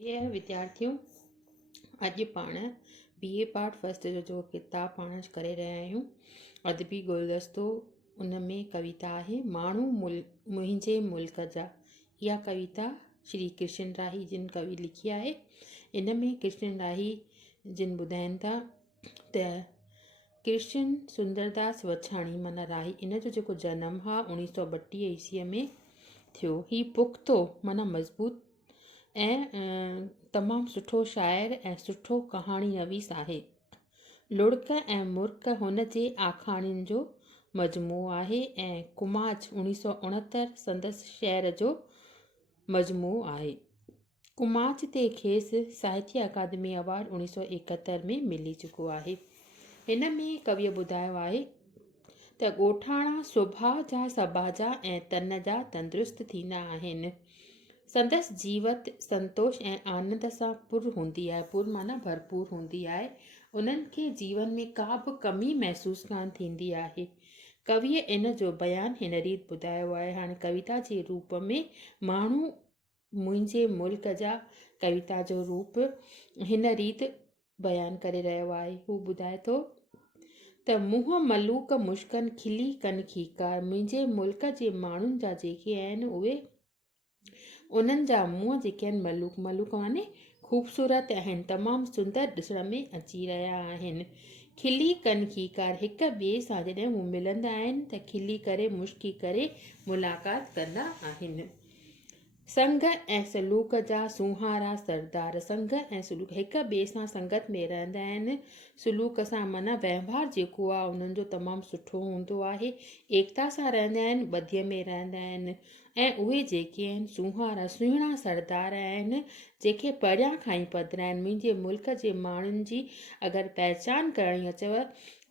प्रिय विद्यार्थियों, अॼु पाण BA पार्ट फर्स्ट जो किताब पाण करे रहिया आहियूं। अदबी गुलदस्तो उन में कविता आहे माण्हू मुंहिंजे मुल्क जा। इहा कविता श्री कृष्ण राही जिन कवि लिखी आहे। इन में कृष्ण राही जिन ॿुधाइनि था त कृष्ण सुंदरदास वछाणी माना राही इन जो जेको जनमु हा 1932 ईस्वीअ में थियो। ही पुख़्तो माना मज़बूत ऐं तमामु सुठो शाइर ऐं सुठो कहाणी नवीस आहे। लुड़क ऐं मुर्क हुन जे आखाणियुनि जो मजमू आहे ऐं कुमाच 1969 संदसि शहर जो मजमू आहे। कुमाच ते खेसि साहित्य अकादमी अवार्ड 1971 में मिली चुको आहे। हिन में कविअ ॿुधायो आहे त ॻोठाणा सुभाउ जा सबाजा ऐं तन जा तंदुरुस्त थींदा आहिनि। संदसि जीवत संतोष ऐं आनंद सां पुर हूंदी आहे। पुर माना भरपूर हूंदी आहे। उन्हनि खे जीवन में का बि कमी महसूसु कान थींदी आहे। कविअ इन जो बयानु हिन रीति ॿुधायो आहे। हाणे कविता जे रूप में माण्हू मुंहिंजे मुल्क जा कविता जो रूप हिन रीति बयानु करे रहियो आहे। हू ॿुधाए थो त मुंहुं मलूक मुश्कन खिली कन खीकार। मुंहिंजे मुल्क जे माण्हुनि जा जेके आहिनि उहे उन्हनि जा मुंहं जेके आहिनि मलूक माने ख़ूबसूरत आहिनि, तमामु सुंदर ॾिसण में अची रहिया आहिनि। खिली कन खीकार हिक ॿिए सां जॾहिं हू मिलंदा आहिनि त खिली करे मुश्की करे मुलाक़ात कंदा आहिनि। संग ऐं सलूक जा सुहारा सरदार। संग ऐं सलूक हिक ॿिए सां संगत में रहंदा आहिनि। सलूक सां माना वहिंवारु जेको आहे उन्हनि जो तमामु सुठो हूंदो आहे। एकता सां रहंदा आहिनि, ॿधीअ में रहंदा आहिनि ऐं उहे जेके आहिनि सुहारा सुहिणा सरदार आहिनि जेके परियां खां ई पधिरा आहिनि। मुंहिंजे मुल्क जे माण्हुनि जी अगरि पहचान करणी अचेव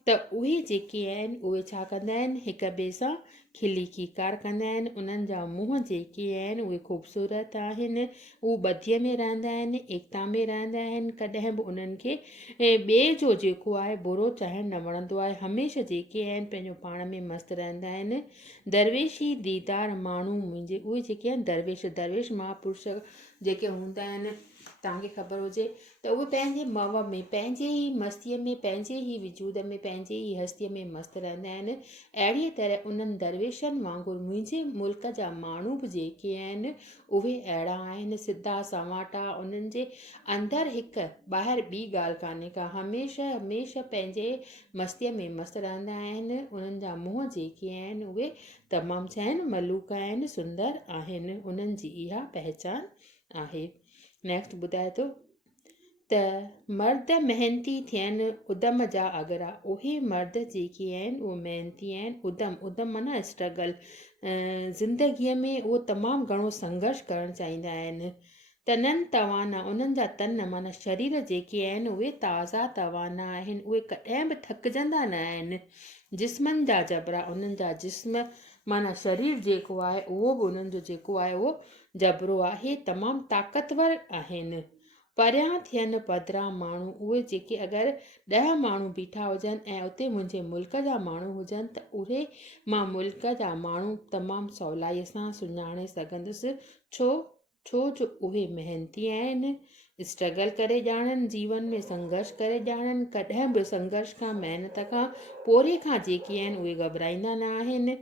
त उहे जेके आहिनि उहे छा कंदा आहिनि, हिक ॿिए सां खिली खीकार कंदा आहिनि। उन्हनि जा मुंहं जेके आहिनि उहे ख़ूबसूरत आहिनि। उहे ॿधीअ में रहंदा आहिनि, एकता में रहंदा आहिनि। कॾहिं बि उन्हनि खे ॿिए जो जेको आहे बुरो चाहिण न वणंदो आहे। हमेशह जेके आहिनि पंहिंजो पाण में मस्तु रहंदा आहिनि। दरवेशी दीदार माण्हू मुंहिंजे उहे जेके आहिनि दरवेश महापुरुष जेके हूंदा आहिनि, तव्हांखे ख़बर हुजे त उहे पंहिंजे मव में पंहिंजे ई मस्तीअ में पंहिंजे ई वजूद में पंहिंजे ई हस्तीअ में मस्तु रहंदा आहिनि। अहिड़ीअ तरह उन्हनि दरवेशनि वांगुरु मुंहिंजे मुल्क जा माण्हू बि जेके आहिनि उहे अहिड़ा आहिनि, सिधा सवाटा। उन्हनि जे अंदरि हिकु ॿाहिरि ॿी ॻाल्हि कान्हे का। हमेशह पंहिंजे मस्तीअ में मस्तु रहंदा आहिनि। उन्हनि जा मुंहं जेके आहिनि उहे तमामु छा आहिनि, मलूक आहिनि, सुंदर आहिनि। उन्हनि जी इहा पहचान आहे। नेक्स्ट ॿुधाए थो त मर्द मेहनती थियनि उदम जा अगरा। उहे मर्द जेके आहिनि उहे मेहनती आहिनि। उदम माना स्ट्रगल। ज़िंदगीअ में उहो तमामु घणो संघर्ष करणु चाहींदा आहिनि। तननि तवाना उन्हनि जा तन माना शरीर जेके आहिनि उहे ताज़ा तवाना आहिनि। उहे कॾहिं बि थकिजंदा न आहिनि। जिस्मनि जा जबरा उन्हनि जा जिस्म माना शरीर जेको आहे उहो बि उन्हनि जो जेको आहे उहो जबरो आहे, तमामु ताक़तवर आहिनि। परियां थियनि पधिरा माण्हू। उहे जेके अगरि 10 माण्हू बीठा हुजनि ऐं उते मुंहिंजे मुल्क जा माण्हू हुजनि त उहे मां मुल्क जा माण्हू तमामु सवलाईअ सां सुञाणे सघंदुसि। छो जो उहे मेहनती आहिनि, स्ट्रगल करे ॼाणनि, जीवन में संघर्ष करे ॼाणनि। कॾहिं बि संघर्ष खां महिनत खां पोरे खां जेके आहिनि उहे घबराईंदा न आहिनि।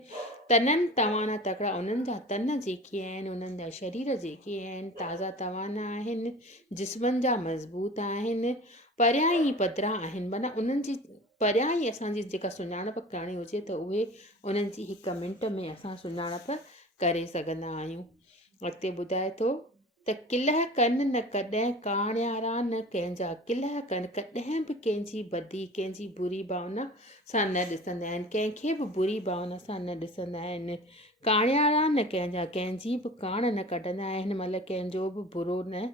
तननि तवाना तकिड़ा उन्हनि जा तन जेके आहिनि उन्हनि जा शरीर जेके आहिनि ताज़ा तवाना आहिनि। जिस्मनि जा मज़बूत आहिनि। परियां ई पधिरा आहिनि माना उन्हनि जी परियां ई असांजी जेका सुञाणप करणी हुजे त उहे उन्हनि जी हिक मिंट में असां सुञाणप करे सघंदा आहियूं। अॻिते ॿुधाए थो त किलह कनि न कॾहिं काणियारा न कंहिंजा। किलह कनि कॾहिं बि कंहिंजी बदी कंहिंजी बुरी भावना सां न ॾिसंदा आहिनि। कंहिंखे बि बुरी भावना सां न ॾिसंदा आहिनि। काणियारा न कंहिंजा, कंहिंजी बि काण न कढंदा आहिनि। मतिलबु कंहिंजो बि बुरो न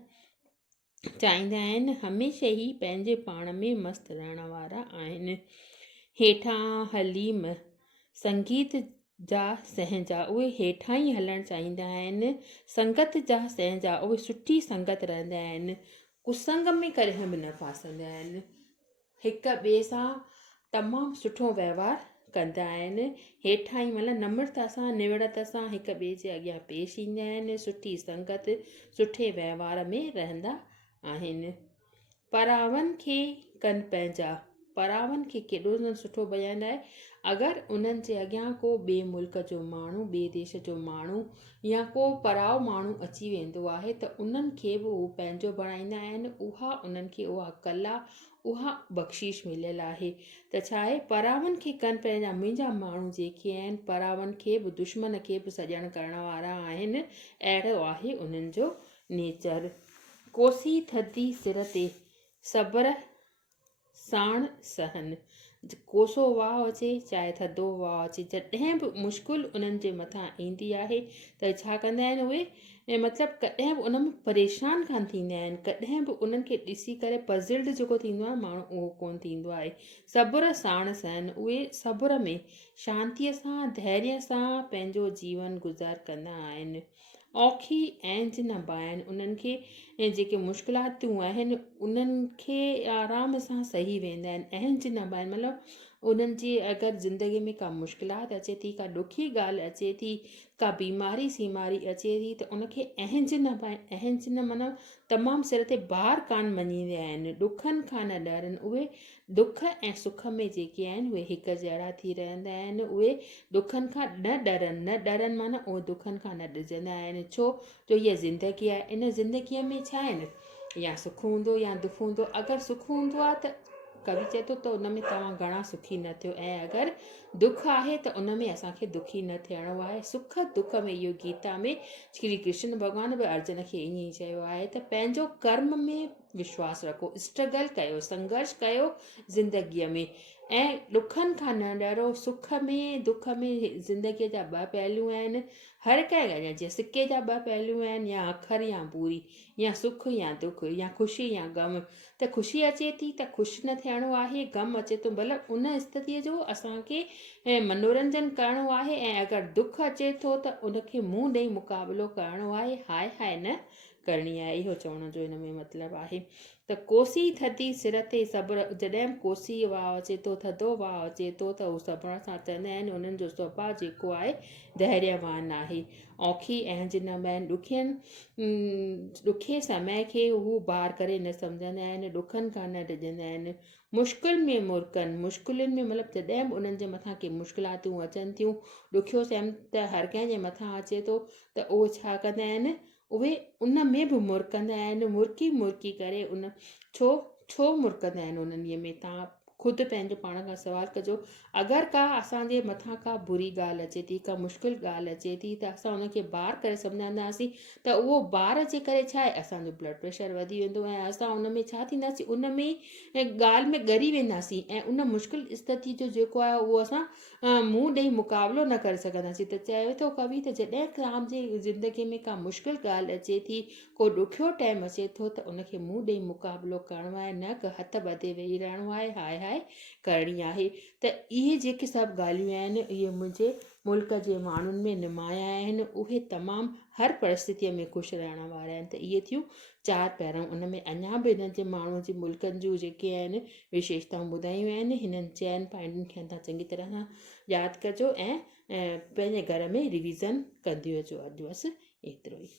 चाहींदा आहिनि। हमेशह ई पंहिंजे पाण में मस्तु रहण वारा आहिनि। हेठां हलीम संगीत जा सहजा। उहे हेठां ई हलणु चाहींदा आहिनि। संगत जा सहजा उहे सुठी संगत रहंदा आहिनि। कुसंग में कॾहिं बि न फासंदा आहिनि। हिक ॿिए सां तमामु सुठो वहिंवारु कंदा आहिनि, हेठां ई मतिलबु नम्रता सां निवड़त सां हिक ॿिए जे अॻियां पेश ईंदा आहिनि, सुठी संगत सुठे वहिंवार में रहंदा आहिनि। परावनि खे कनि पंहिंजा, परावनि खे केॾो न सुठो बयानु आहे। अगरि उन्हनि जे अॻियां को ॿिए मुल्क जो माण्हू, ॿिए देश जो माण्हू या को पराओ माण्हू अची वेंदो आहे त उन्हनि खे बि उहो पंहिंजो बणाईंदा आहिनि। उहा उन्हनि खे उहा कला, उहा बख़्शीश मिलियल आहे। त छा आहे, परावनि खे कनि पंहिंजा, मुंहिंजा माण्हू जेके आहिनि परावनि खे बि दुश्मन खे बि सॼण करण वारा आहिनि। अहिड़ो आहे उन्हनि जो नेचर। कोसी थधी सिर ते सब्र साण सहन, कोसो वाह अचे चाहे थधो वाह अचे, जॾहिं बि मुश्किल उन्हनि जे मथां ईंदी आहे त छा कंदा आहिनि उहे, मतिलबु कॾहिं बि उन में परेशान कान थींदा आहिनि, कॾहिं बि उन्हनि खे ॾिसी करे पज़िल्ड जेको थींदो आहे माण्हू, उहो कोन थींदो आहे। सब्र साण सहन, उहे सब्र में शांतीअ सां धैर्य सां पंहिंजो जीवन गुज़ार कंदा आहिनि। औखी ऐंज न बाइनि, उन्हनि खे जेके मुश्किलातूं आहिनि उन्हनि खे आराम सां सही वेंदा आहिनि। ऐंज न बाइनि मतिलबु उन्हनि जी अगरि ज़िंदगीअ में का मुश्किलात अचे थी, का ॾुखी ॻाल्हि अचे थी, का बीमारी सीमारी अचे थी त उनखे ऐंज न पाइनि। ऐंज न माना तमामु सिर ते भार कान मञींदा आहिनि, ॾुखनि खां न डरनि। उहे दुख ऐं सुख में जेके आहिनि उहे हिकु जहिड़ा थी रहंदा आहिनि। उहे दुखनि खां न डरनि, न डरनि माना उहे दुखनि खां न ॾिजंदा आहिनि। छो जो हीअ ज़िंदगी आहे, इन ज़िंदगीअ में छा आहे न, या सुख हूंदो या दुख हूंदो। अगरि सुख हूंदो आहे त कवि चए थो त उन में तव्हां घणा सुखी न थियो, ऐं अगरि दुख आहे त उन में असांखे दुखी न थियणो आहे। सुख दुख में, इहो गीता में श्री कृष्ण भॻवानु बि अर्जुन खे ईअं ई चयो आहे त पंहिंजो कर्म में विश्वास रखो, स्ट्रगल कयो, संघर्ष कयो ज़िंदगीअ में, ऐं ॾुखनि खां न डरो। सुख में दुख में ज़िंदगीअ जा ॿ पहलू आहिनि। हर कंहिं ॻाल्हि जीअं सिके जा ॿ पहलू आहिनि, या अखर या ॿूरी, या सुख या दुख, या ख़ुशी या ग़म। त ख़ुशी अचे थी त ख़ुशि न थियणो आहे, ग़म अचे थो भले उन स्थितीअ जो असांखे मनोरंजन करिणो आहे। ऐं अगरि दुख अचे थो त उनखे मुंहुं ॾेई मुक़ाबिलो करिणो आहे, हाय हाय न करणी आहे। इहो चवण जो हिन में मतिलबु आहे। त कोसी थधी सिर ते सब्र, जॾहिं बि कोसी वाह अचे थो, थधो वाह अचे थो त उहो सब्र सां चवंदा आहिनि। उन्हनि जो स्वभाव जेको आहे धैर्यवान आहे। औखी ऐंज न बाइनि, ॾुखे समय खे हू बार करे न सम्झंदा आहिनि, ॾुखनि खां न डिॼंदा आहिनि। मुश्किल में मुरकनि, मुश्किलुनि में मतिलबु जॾहिं बि उन्हनि जे मथां के मुश्किलातूं अचनि थियूं, ॾुखियो सहन त हर कंहिंजे मथां अचे थो, त उहे छा कंदा आहिनि, उहे उन में बि मुरकंदा आहिनि। मुरकी मुरकी करे उन छो मुरकंदा आहिनि उन्हनि में, तव्हां ख़ुदि पंहिंजो पाण खां सवाल कजो। अगरि का असांजे मथां का बुरी ॻाल्हि अचे थी, का मुश्किल ॻाल्हि अचे थी, त असां उनखे बार करे सम्झंदासीं त उहो बार जे करे छा आहे, असांजो ब्लड प्रेशर वधी वेंदो ऐं असां उन में छा थींदासीं, उन में ॻाल्हि में ॻरी वेंदासीं। ऐं उन मुश्किल स्थिति जो जेको आहे उहो असां मुंहुं ॾेई मुक़ाबिलो न करे सघंदासीं। त चए थो कवि त जॾहिं तव्हांजे ज़िंदगीअ में का मुश्किल ॻाल्हि अचे थी, को ॾुखियो टाइम अचे थो, त उनखे मुंहुं ॾेई मुक़ाबिलो करिणो आहे, न की हथ ॿधे वेही रहणो आहे, हाय हाय करणी आहे। त इहे जेके सभु ॻाल्हियूं आहिनि, इहे मुंहिंजे मुल्क जे माण्हुनि में नुमाया आहिनि। उहे तमामु हर परिस्थितीअ में ख़ुशि रहण वारा आहिनि। त इहे थियूं 4 पहिरों। उन में अञा बि हिन जे माण्हू जे मुल्कनि जूं जेके आहिनि विशेषताऊं ॿुधायूं आहिनि। हिननि 4 पॉइंटनि खे तव्हां चङी तरह सां यादि कजो ऐं पंहिंजे घर में रिविज़न कंदी वञो। अॼु बसि एतिरो ई।